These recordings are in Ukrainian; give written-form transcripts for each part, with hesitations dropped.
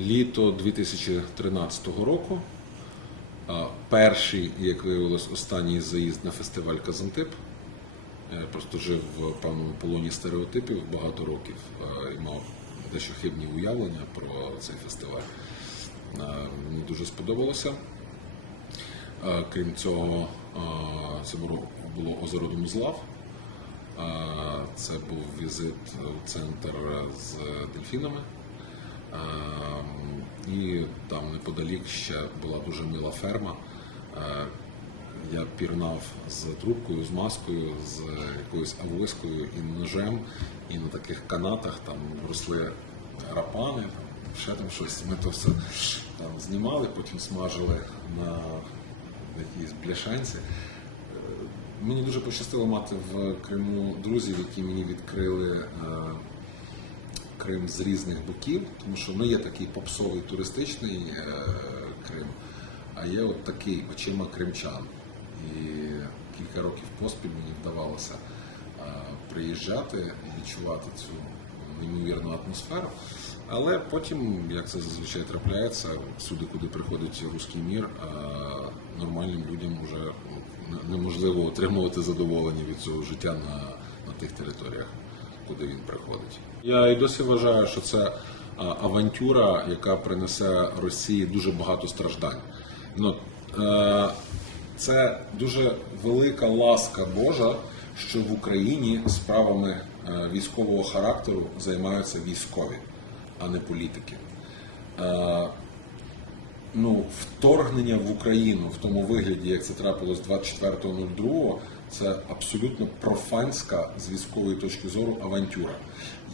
Літо 2013 року. Перший, як виявилось, останній заїзд на фестиваль «Казантип». Я просто жив в певному полоні стереотипів багато років і мав дещо хибні уявлення про цей фестиваль. Мені дуже сподобалося. Крім цього, це було озеро Домузлав. Це був візит у центр з дельфінами. І там неподалік ще була дуже мила ферма. Я пірнав з трубкою, з маскою, з якоюсь авоською і ножем, і на таких канатах там росли рапани, ще там щось. Ми то все там знімали, потім смажили на якійсь бляшанці. Мені дуже пощастило мати в Криму друзів, які мені відкрили Крим з різних боків, тому що є такий попсовий туристичний Крим, а є от такий очима кримчан. І кілька років поспіль мені вдавалося приїжджати і відчувати цю неймовірну атмосферу. Але потім, як це зазвичай трапляється, всюди, куди приходить руський мір, нормальним людям вже неможливо отримувати задоволення від цього життя на тих територіях, куди він приходить. Я і досі вважаю, що це авантюра, яка принесе Росії дуже багато страждань. Це дуже велика ласка Божа, що в Україні справами військового характеру займаються військові, а не політики. Вторгнення в Україну в тому вигляді, як це трапилось 24.02, це абсолютно профанська з військової точки зору авантюра.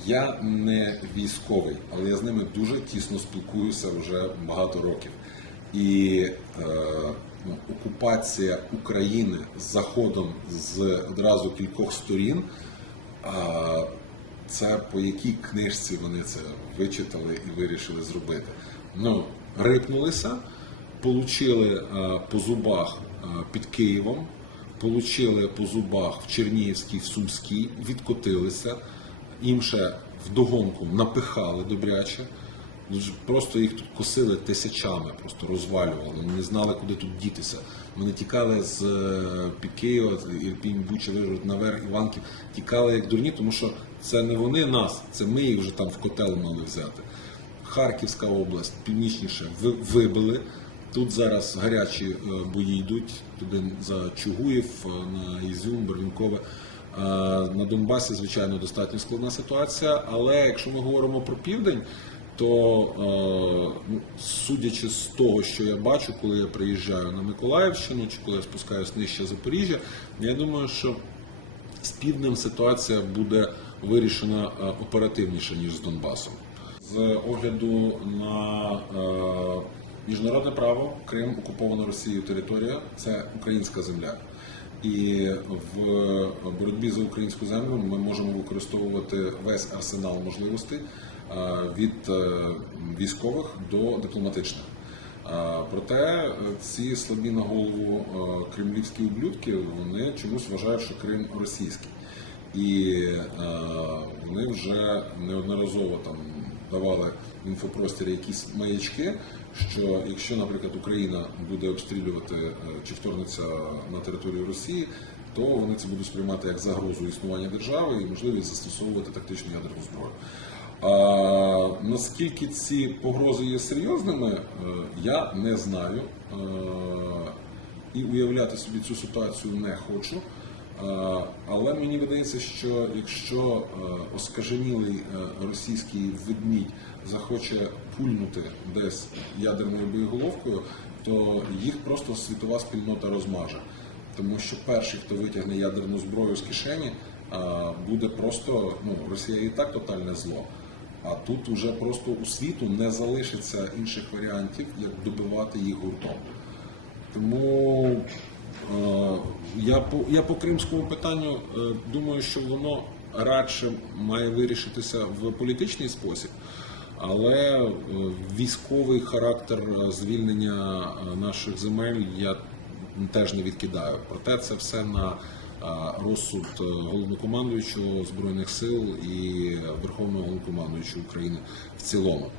Я не військовий, але я з ними дуже тісно спілкуюся вже багато років. І окупація України з заходом з одразу кількох сторін, це по якій книжці вони це вичитали і вирішили зробити. Рипнулися, получили по зубах під Києвом, получили по зубах в Чернігівській, в Сумській, відкотилися, їм ще вдогонку напихали добряче. Просто їх тут косили тисячами, просто розвалювали, вони не знали, куди тут дітися. Вони тікали з під Києва, Ірпінь, Буча, Вижгород, наверх, Іванків, тікали як дурні, тому що це не вони нас, це ми їх вже там в котел мали взяти. Харківська область, північніше, вибили. Тут зараз гарячі бої йдуть, туди за Чугуїв, на Ізюм, Барвінкове. На Донбасі, звичайно, достатньо складна ситуація, але якщо ми говоримо про південь, то, судячи з того, що я бачу, коли я приїжджаю на Миколаївщину, чи коли я спускаюсь нижче Запоріжжя, я думаю, що з півднем ситуація буде вирішена оперативніше, ніж з Донбасом. З огляду на міжнародне право, Крим – окупована Росією територія, це українська земля. І в боротьбі за українську землю ми можемо використовувати весь арсенал можливостей від військових до дипломатичних. Проте ці слабі на голову кремлівські ублюдки, вони чомусь вважають, що Крим російський. І вони вже неодноразово там давали в інфопросторі якісь маячки, що якщо, наприклад, Україна буде обстрілювати чи вторгнеться на територію Росії, то вони це будуть сприймати як загрозу існування держави і можливість застосовувати тактичну ядерну зброю. Наскільки ці погрози є серйозними, я не знаю і уявляти собі цю ситуацію не хочу. Але мені видається, що якщо оскаженілий російський ведмідь захоче пульнути десь ядерною боєголовкою, то їх просто світова спільнота розмаже. Тому що перший, хто витягне ядерну зброю з кишені, буде просто, Росія і так тотальне зло. А тут вже просто у світу не залишиться інших варіантів, як добивати їх гуртом. Тому я по кримському питанню думаю, що воно радше має вирішитися в політичний спосіб, але військовий характер звільнення наших земель я теж не відкидаю. Проте це все на розсуд головнокомандуючого Збройних сил і Верховного головнокомандуючого України в цілому.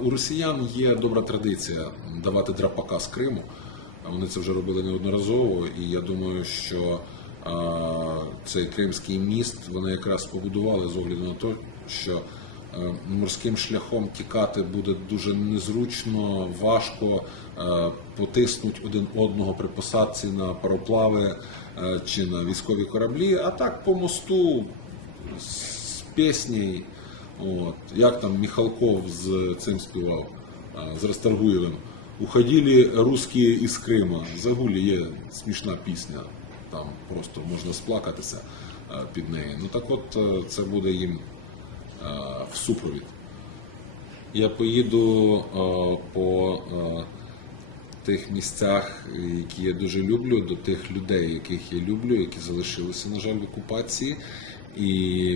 У росіян є добра традиція давати драпака з Криму. Вони це вже робили неодноразово, і я думаю, що цей Кримський міст вони якраз побудували з огляду на те, що морським шляхом тікати буде дуже незручно, важко, потиснуть один одного при посадці на пароплави чи на військові кораблі, а так по мосту з піснею. От. Як там Міхалков з цим співав, з Расторгуєвим. «Уходили русские із Крима». Загулі є смішна пісня, там просто можна сплакатися під нею. Ну так от, це буде їм в супровід. Я поїду по тих місцях, які я дуже люблю, до тих людей, яких я люблю, які залишилися, на жаль, в окупації, і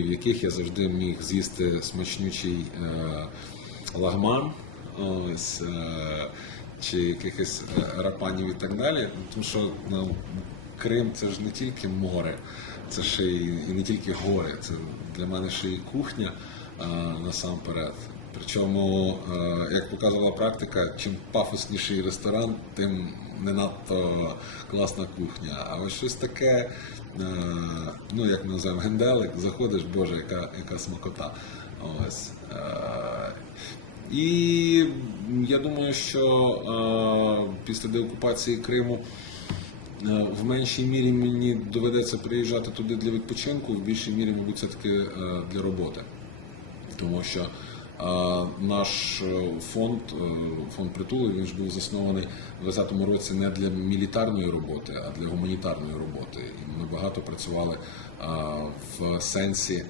в яких я завжди міг з'їсти смачнючий лагман, ось, чи якихось рапанів і так далі. Тому що Крим – це ж не тільки море, це ще і не тільки гори, це для мене ще і кухня насамперед. Причому, як показувала практика, чим пафосніший ресторан, тим не надто класна кухня. А ось щось таке, ну як ми називаємо, генделик, заходиш, боже, яка смакота. Ось. І я думаю, що після деокупації Криму в меншій мірі мені доведеться приїжджати туди для відпочинку, в більшій мірі, мабуть, все-таки для роботи. Тому що наш фонд «Притули», він ж був заснований в 2020 році не для мілітарної роботи, а для гуманітарної роботи. І ми багато працювали в сенсі.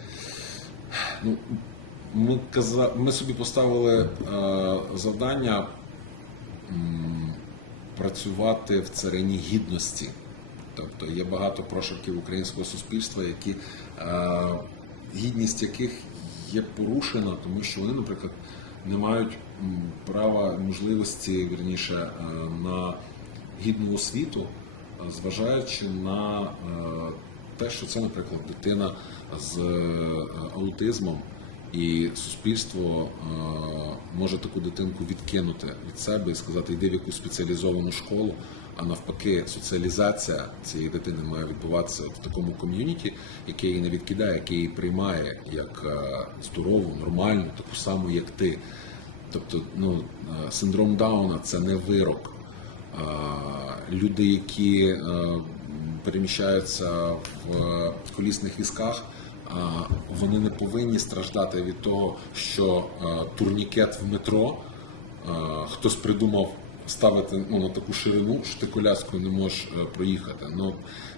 Ну, ми собі поставили завдання працювати в царині гідності. Тобто є багато прошарків українського суспільства, гідність яких є порушена, тому що вони, наприклад, не мають права, можливості, вірніше, на гідну освіту, зважаючи на те, що це, наприклад, дитина з аутизмом, і суспільство може таку дитинку відкинути від себе і сказати, йди в якусь спеціалізовану школу, а навпаки, соціалізація цієї дитини має відбуватися в такому ком'юніті, яке її не відкидає, яке її приймає як здорову, нормальну, таку саму, як ти. Тобто, синдром Дауна – це не вирок. Люди, які переміщаються в колісних візках, вони не повинні страждати від того, що турнікет в метро хтось придумав ставити на таку ширину, що ти коляскою не можеш проїхати.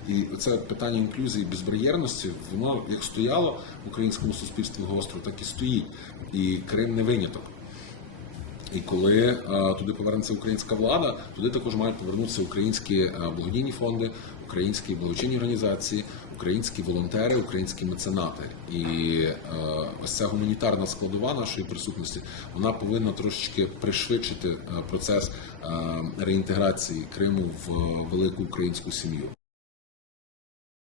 І це питання інклюзії, безбар'єрності, воно як стояло в українському суспільстві гостро, так і стоїть. І Крим не виняток. І коли туди повернеться українська влада, туди також мають повернутися українські благодійні фонди, українські благочинні організації, українські волонтери, українські меценати. І ось ця гуманітарна складова нашої присутності, вона повинна трошечки пришвидшити процес реінтеграції Криму в велику українську сім'ю.